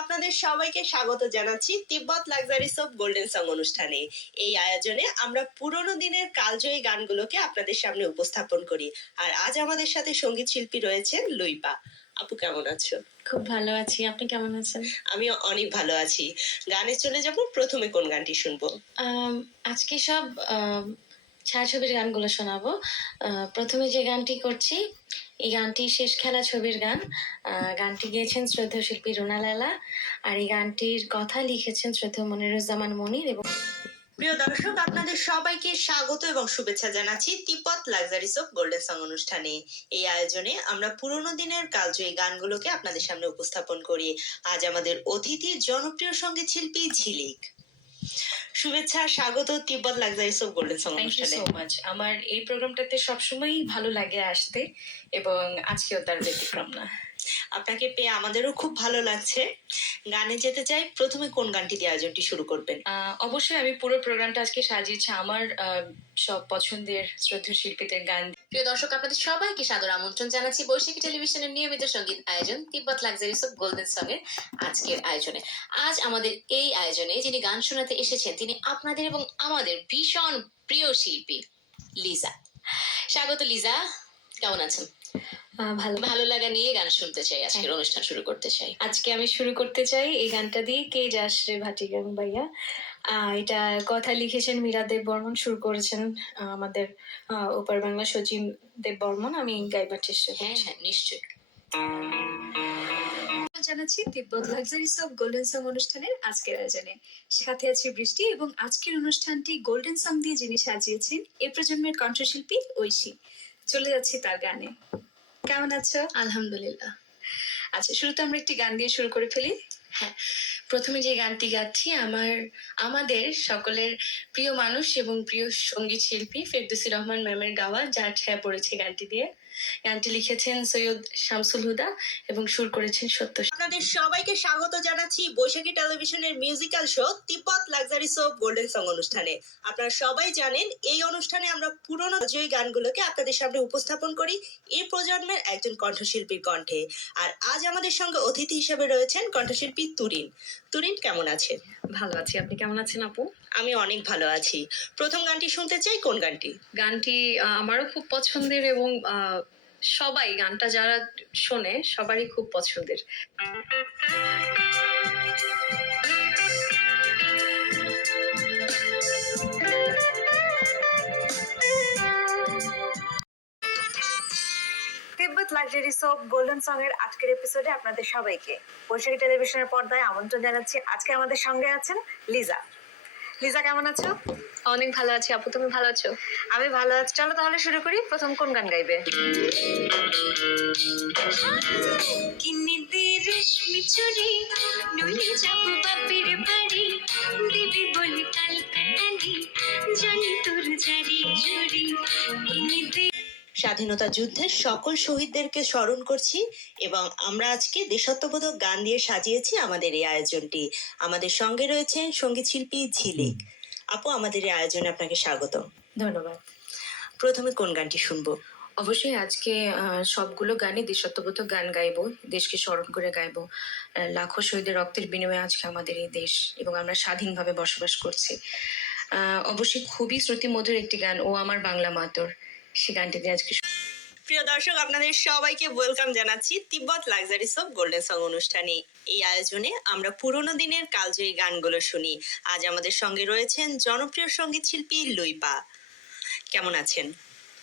আপনাদের সবাইকে স্বাগত জানাচ্ছি তিব্বত লাক্সারি সোপ গোল্ডেন সং অনুষ্ঠানে। এই আয়োজনে আমরা পুরোনো দিনের কালজয়ী গানগুলোকে আপনাদের সামনে উপস্থাপন করি। আর আজ আমাদের সাথে সঙ্গীত শিল্পী রয়েছেন লুইপা। আপু কেমন আছো? খুব ভালো আছি, আপনি কেমন আছেন? আমিও অনেক ভালো আছি। গানে চলে যাব, প্রথমে কোন গানটি শুনবো? আজকে সব ছায়াছবির গানগুলো শোনাবো। প্রথমে যে গানটি করছি, এই গানটি শেষ খেলা ছবির গান। গানটি গেয়েছেন শ্রদ্ধেয় শিল্পী রুনা লায়লা, আর এই গানটির কথা লিখেছেন শ্রদ্ধেয় মনিরুজ্জামান মনির। এবং প্রিয় দর্শক, আপনাদের সবাইকে স্বাগত এবং শুভেচ্ছা জানাচ্ছি তিব্বত লাক্সারি সোপ গোল্ডেন সং অনুষ্ঠানে। এই আয়োজনে আমরা পুরোনো দিনের কালজয়ী গানগুলোকে আপনাদের সামনে উপস্থাপন করি। আজ আমাদের অতিথি জনপ্রিয় সঙ্গীত শিল্পী ঝিলিক। শুভেচ্ছা, স্বাগত Tibbet luxury soap golden song thank you অনুষ্ঠানে। So much. আমার এই প্রোগ্রামটাতে সবসময়ই ভালো লাগে আসতে, এবং আজকেও তার ব্যতিক্রম না। আপনাকে পেয়ে আমাদেরও খুব ভালো লাগছে। গানে যেতে চাই, প্রথমে কোন গানটি দিয়ে আয়োজনটি শুরু করবেন? অবশ্যই আমি পুরো প্রোগ্রামটা আজকে সাজিয়েছি আমার সব পছন্দের শ্রদ্ধেয় শিল্পীদের গান। প্রিয় দর্শক, আপনাদের সবাইকে সাদর আমন্ত্রণ জানাচ্ছি বৈশাখী টেলিভিশনের নিয়মিত সঙ্গীত আয়োজন তিব্বত লাক্সারি সোপ গোল্ডেন সং এর আজকের আয়োজনে। আজ আমাদের এই আয়োজনে যিনি গান শোনাতে এসেছেন তিনি আপনাদের এবং আমাদের ভীষণ প্রিয় শিল্পী লিজা। স্বাগত লিজা, কেমন আছেন? ভালো। ভালো লাগা নিয়ে গান শুনতে চাই, আজকের অনুষ্ঠান শুরু করতে চাই। আজকে আমি শুরু করতে চাই এই গানটা দিয়ে, কে যাস রে ভাটিগাং ভাইয়া। এটা কথা লিখেছেন মীরা দেব বর্মন, সুর করেছেন আমাদের ওপার বাংলা সচিন দেব বর্মন। আমি গাইবার চেষ্টা হ্যাঁ করছি। হ্যাঁ, নিশ্চয়ই। জানাচ্ছি তিব্বত লাক্সারি সোপ গোল্ডেন সং অনুষ্ঠানের আজকের আয়োজনে। সাথে আছে বৃষ্টি, এবং আজকের অনুষ্ঠানটি গোল্ডেন সং দিয়ে যিনি সাজিয়েছেন এ প্রজন্মের কণ্ঠশিল্পী ঐশী। চলে যাচ্ছি তার গানে। কেমন আছো? আলহামদুলিল্লাহ। আচ্ছা, শুরুতে আমরা একটি গান দিয়ে শুরু করে ফেলি। হ্যাঁ, প্রথমে যে গানটি গাচ্ছি আমাদের সকলের প্রিয় মানুষ এবং প্রিয় সঙ্গীত শিল্পী ফেরদৌসী রহমান ম্যামের গাওয়া যার ছায়া পড়েছে গানটি দিয়ে। গানটি লিখেছেন সৈয়দ শামসুল হুদা এবং সুর করেছেন সত্য। আপনাদের সবাইকে স্বাগত জানাচ্ছি বৈশাখী টেলিভিশনের মিউজিক্যাল শো তিব্বত লাক্সারি সোপ গোল্ডেন সং অনুষ্ঠানে। আপনারা সবাই জানেন এই অনুষ্ঠানে আমরা পুরোনো জয়ী গানগুলোকে আপনাদের সামনে উপস্থাপন করি এই প্রজন্মের একজন কণ্ঠশিল্পীর কণ্ঠে। আর আজ আমাদের সঙ্গে অতিথি হিসেবে রয়েছেন কণ্ঠশিল্পী তুরিন। তুরিন কেমন আছেন? ভালো আছি, আপনি কেমন আছেন আপু? আমি অনেক ভালো আছি। প্রথম গানটি শুনতে চাই, কোন গানটি? গানটি আমারও খুব পছন্দের, এবং সবাই গানটা যারা শোনে সবারই খুব পছন্দের। তিব্বত লাক্সারি সোপ গোল্ডেন সং এর আজকের এপিসোডে আপনাদের সবাইকে বৈশাখী টেলিভিশনের পর্দায় আমন্ত্রণ জানাচ্ছি। আজকে আমাদের সঙ্গে আছেন লিজা। লিজা, কেমন আছো? অনেক ভালো আছি আপু, তুমি ভালো আছো? আমি ভালো আছি। চলো তাহলে শুরু করি। প্রথম কোন গান গাইবে? কিনে দে রেশমি চুড়ি, নইলে যাব বাপের বাড়ি, দিবি বলি কাল কাটালি, জানি তোর জারি জুড়ি। কিনে দে। স্বাধীনতা যুদ্ধের সকল শহীদদেরকে স্মরণ করছি এবং আমরা আজকে দেশাত্মবোধক গান দিয়ে সাজিয়েছি আমাদের এই আয়োজনটি। আমাদের সঙ্গে রয়েছেন সঙ্গীত শিল্পী ঝিলিক। আপু, আমাদের এই আয়োজনে আপনাকে স্বাগত। ধন্যবাদ। প্রথমে কোন গানটি শুনবো? অবশ্যই আজকে সবগুলো গানই দেশাত্মবোধক গান গাইবো, দেশকে স্মরণ করে গাইবো। লাখো শহীদের রক্তের বিনিময়ে আজকে আমাদের এই দেশ এবং আমরা স্বাধীনভাবে বসবাস করছি। অবশ্যই খুবই শ্রুতিমধুর একটি গান, ও আমার বাংলা মাতর, সে গানটি দিয়ে আজকে। প্রিয় দর্শক, আপনাদের সবাইকে ওয়েলকাম জানাচ্ছি তিব্বত লাক্সারি সোপ গোল্ডেন সং অনুষ্ঠানে। এই আয়োজনে আমরা পুরোনো দিনের কালজয়ী গানগুলো শুনি। আজ আমাদের সঙ্গে রয়েছেন জনপ্রিয় সঙ্গীত শিল্পী লুইপা। কেমন আছেন?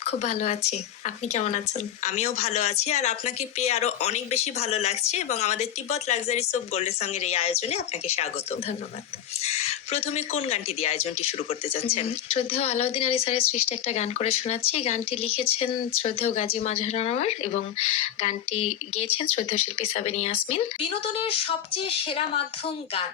খুব ভালো আছি, আপনি কেমন আছেন? আমিও ভালো আছি, আর আপনাকে পেয়ে আরো অনেক বেশি ভালো লাগছে এবং আমাদের তিব্বত লাক্সারি সোপ গোল্ডেন সং এর এই আয়োজনে আপনাকে স্বাগত। ধন্যবাদ। প্রথমে কোন গানটি দিয়ে আয়োজনটি শুরু করতে যাচ্ছেন? শ্রদ্ধেয় আলাউদ্দিন আলী স্যারের সৃষ্টি একটা গান করে শোনাচ্ছি। গানটি লিখেছেন শ্রদ্ধেয় গাজী মাজহার আনোয়ার এবং গানটি গেয়েছেন শ্রদ্ধেয় শিল্পী সাবিনা ইয়াসমিন। বিনোদনের সবচেয়ে সেরা মাধ্যম গান।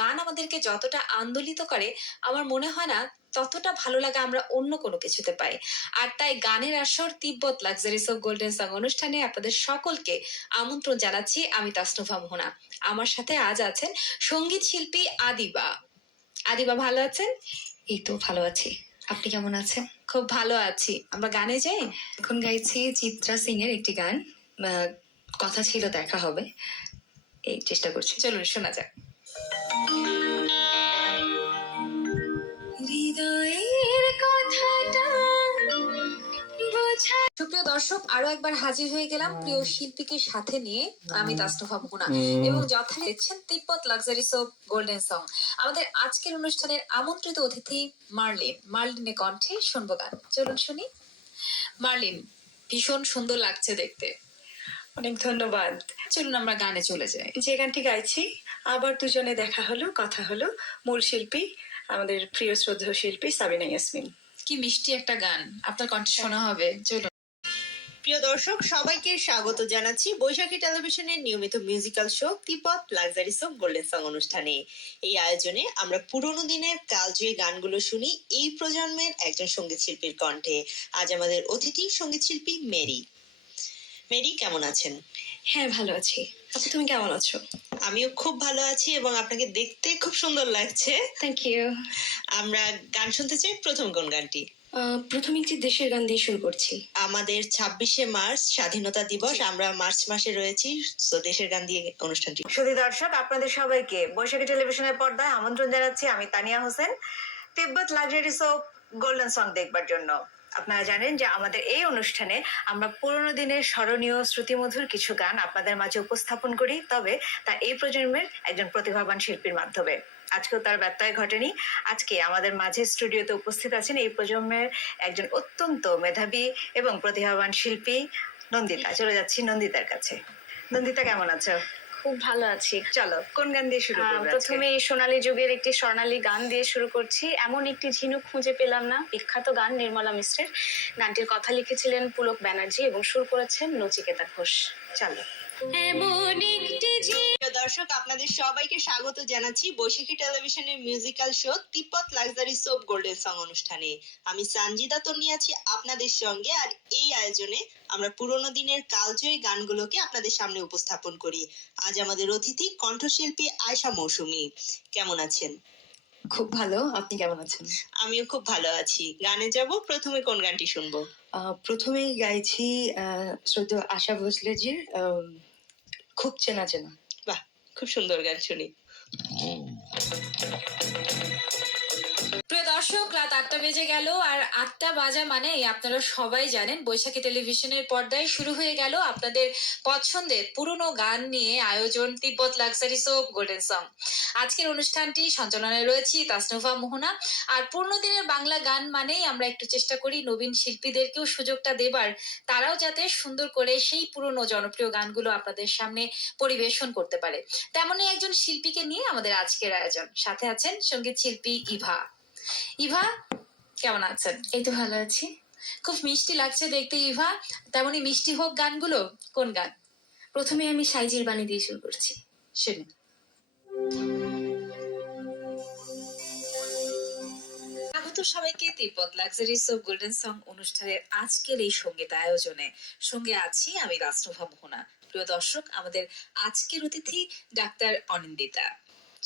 গান আমাদেরকে যতটা আন্দোলিত করে, আমার মনে হয় না ততটা ভালো লাগা আমরা অন্য কোনো কিছুতে পাই। আর তাই গানের আসর তিব্বত লাক্সারি সোপ গোল্ডেন সং অনুষ্ঠানে আপনাদের সকলকে আমন্ত্রণ জানাচ্ছি। আমি তাসনুভা মোহনা। আমার সাথে আজ আছেন সঙ্গীত শিল্পী আদিবা। আদিবা, ভালো আছেন? এই তো ভালো আছি, আপনি কেমন আছেন? খুব ভালো আছি। আমরা গানে যাই। এখন গাইছি চিত্রা সিং এর একটি গান, কথা ছিল দেখা হবে। এই চেষ্টা করছি। চলুন শোনা যাক। হৃদয়ের কথাটা বোঝা। সুপ্রিয় দর্শক, আরো একবার হাজির হয়ে গেলাম প্রিয় শিল্পীকে সাথে নিয়ে। আমি তাসনুভা মুহুনা এবং যথারীতি দেখছেন তিব্বত লাক্সারি সোপ গোল্ডেন সং। আমাদের আজকের অনুষ্ঠানের আমন্ত্রিত অতিথি মার্লিনের কণ্ঠে শুনবো গান। চলুন শুনি। মার্লিন, ভীষণ সুন্দর লাগছে দেখতে। অনেক ধন্যবাদ। চলুন আমরা গানে চলে যাই। যে গানটি গাইছি, আবার দুজনে দেখা হলো, কথা হলো, মূল শিল্পী আমাদের প্রিয় শ্রদ্ধেয় শিল্পী সাবিনা ইয়াসমিন। কি মিষ্টি একটা গান, আপনার কণ্ঠে শোনা হবে। চলুন। প্রিয় দর্শক, সবাইকে স্বাগত জানাচ্ছি বৈশাখী টেলিভিশনের নিয়মিত মিউজিক্যাল শো তিব্বত লাক্সারি সোপ গোল্ডেন সং অনুষ্ঠানে। এই আয়োজনে আমরা পুরোনো দিনের কালজয়ী গানগুলো শুনি এই প্রজন্মের একজন সঙ্গীত শিল্পীর কণ্ঠে। আজ আমাদের অতিথি সঙ্গীত শিল্পী মেরি। মেরি, কেমন আছেন? হ্যাঁ, ভালো আছি। আপু, তুমি কেমন আছো? আমিও খুব ভালো আছি এবং আপনাকে দেখতে খুব সুন্দর লাগছে। Thank you. আমরা গান শুনতে চাই। প্রথম কোন গানটি? প্রথমে একটি দেশের গান দিয়ে শুরু করছি। আমাদের 26শে মার্চ স্বাধীনতা দিবস, আমরা মার্চ মাসে রয়েছি, তো দেশের গান দিয়ে অনুষ্ঠানটি। সুধী দর্শক, আপনাদের সবাইকে বৈশাখী টেলিভিশনের পর্দায় আমন্ত্রণ জানাচ্ছি। আমি তানিয়া হোসেন, তিব্বত লাক্সারি সোপ গোল্ডেন সং দেখবার জন্য। আপনারা জানেন যে আমাদের এই অনুষ্ঠানে আমরা পুরোনো দিনের স্মরণীয় শ্রুতিমধুর কিছু গান আপনাদের মাঝে উপস্থাপন করি, তবে তা এই প্রজন্মের একজন প্রতিভাবান শিল্পীর মাধ্যমে। আজকেও তার ব্যত্যয় ঘটেনি। আজকে আমাদের মাঝে স্টুডিওতে উপস্থিত আছেন এই প্রজন্মের একজন অত্যন্ত মেধাবী এবং প্রতিভাবান শিল্পী নন্দিতা। চলে যাচ্ছি নন্দিতার কাছে। নন্দিতা, কেমন আছো? খুব ভালো আছি। চলো, কোন গান দিয়ে শুরু করবে? প্রথমে এই সোনালী যুগের একটি স্বর্ণালী গান দিয়ে শুরু করছি। এমন একটি ঝিনুক খুঁজে পেলাম না, বিখ্যাত গান নির্মলা মিশ্রের। গানটির কথা লিখেছিলেন পুলক ব্যানার্জি এবং সুর করেছেন নচিকেতা ঘোষ। চলো। এমন একটি প্রিয় দর্শক, আপনাদের সবাইকে স্বাগত জানাচ্ছি বৈশাখী টেলিভিশনের মিউজিক্যাল শো তিব্বত লাক্সারি সোপ গোল্ডেন সং অনুষ্ঠানে। আমি সানজিদা তন্নি আছি আপনাদের সঙ্গে। আর এই আয়োজনে আমরা পুরোনো দিনের কালজয়ী গানগুলোকে আপনাদের সামনে উপস্থাপন করি। আজ আমাদের অতিথি কণ্ঠশিল্পী আয়শা মৌসুমী। কেমন আছেন? খুব ভালো। আপনি কেমন আছেন? আমিও খুব ভালো আছি। গানে যাব, প্রথমে কোন গানটি শুনবো? প্রথমেই গাইছি শ্রদ্ধেয় আশা ভোসলেজির খুব চেনা চেনা। বাহ, খুব সুন্দর গান, শুনি। প্রিয় দর্শক, রাত 8টা বেজে গেল। আর 8টা বাজা মানে আপনারা সবাই জানেন বৈশাখী টেলিভিশনের পর্দায় শুরু হয়ে গেল আপনাদের পছন্দের পুরনো গান নিয়ে আয়োজন তিব্বত লাক্সারি সোপ গোল্ডেন সং। আজকের অনুষ্ঠানটি সঞ্চালনায় রয়েছি তাসনুভা মুহুনা। আর পুরনো দিনের বাংলা গান মানেই আমরা একটু চেষ্টা করি নবীন শিল্পীদেরকেও সুযোগটা দেবার, তারাও যাতে সুন্দর করে সেই পুরনো জনপ্রিয় গানগুলো আপনাদের সামনে পরিবেশন করতে পারে। তেমনই একজন শিল্পীকে নিয়ে আমাদের আজকের আয়োজন। সাথে আছেন সঙ্গীত শিল্পী ইভা। ইভা, কেমন আছেন? এই তো ভালো আছি। খুব মিষ্টি লাগছে দেখতে ইভা। তেমনই মিষ্টি হোক গানগুলো। কোন গান? প্রথমে আমি সাইজির বাণী দিয়ে শুরু করছি। শুনি। স্বাগত সবাইকে তিব্বত লাক্সারি সোপ গোল্ডেন সং অনুষ্ঠানের আজকের এই সঙ্গীত আয়োজনে। সঙ্গে আছি আমি তাসনুভা মুহুনা। প্রিয় দর্শক, আমাদের আজকের অতিথি ডাক্তার অনিন্দিতা।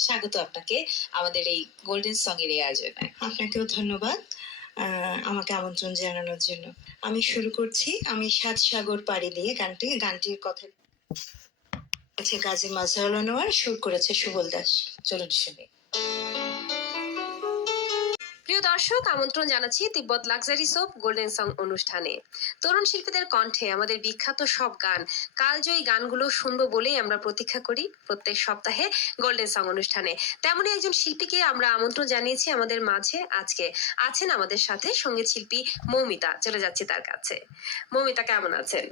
স্বাগত আপনাকে আমাদের এই গোল্ডেন সং এর এই আয়োজনে। আপনাকেও ধন্যবাদ আমাকে আমন্ত্রণ জানানোর জন্য। আমি শুরু করছি। আমি 7 সাগর পাড়ি দিয়ে গানটির কথা আছে গাজী মাজহারুল আনোয়ার, সুর করেছে সুবল দাস। চলুন শুনি। প্রিয় দর্শক, আমন্ত্রণ জানাচ্ছি তিব্বত লাক্সারি সোপ গোল্ডেন সং অনুষ্ঠানে। তরুণ শিল্পীদের কণ্ঠে আমাদের বিখ্যাত সব গান, কালজয়ী গানগুলো শুনবো বলেই আমরা প্রতীক্ষা করি প্রত্যেক সপ্তাহে গোল্ডেন সং অনুষ্ঠানে। তেমনই একজন শিল্পীকে আমরা আমন্ত্রণ জানিয়েছি আমাদের মাঝে। আজকে আছেন আমাদের সাথে সঙ্গীত শিল্পী মৌমিতা। চলে যাচ্ছি তার কাছে। মৌমিতা, কেমন আছেন?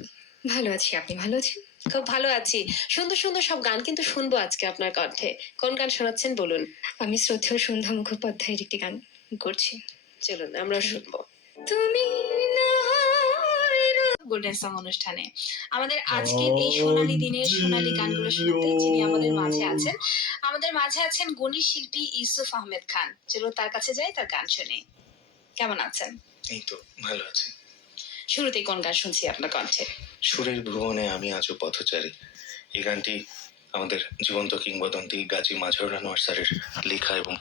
ভালো আছি। আপনি ভালো আছেন? খুব ভালো আছি। সুন্দর সুন্দর সব গান কিন্তু শুনবো আজকে আপনার কণ্ঠে। কোন গান শোনাচ্ছেন বলুন। আমি শ্রদ্ধেয় সন্ধ্যা মুখোপাধ্যায়ের একটি গান করছি। চলুন আমরা শুনবো। তুমি গোল্ডেন সং অনুষ্ঠানে আমাদের আজকের এই সোনালী দিনের সোনালী গানগুলো শুনতে যিনি আমাদের মাঝে আছেন গুণী শিল্পী ইউসুফ আহমেদ খান। চলো তার কাছে যাই, তার গান শুনি। কেমন আছেন? এই তো ভালো আছি। শুরুতেই কোন গান শুনছি আপনার কণ্ঠে? সুরের ভ্রমণে আমি আজও পথচারী। এই গানটি আমাদের জীবন্ত কিংবদন্তি গাজী মাজহারুল আনোয়ার স্যারের লেখা এবং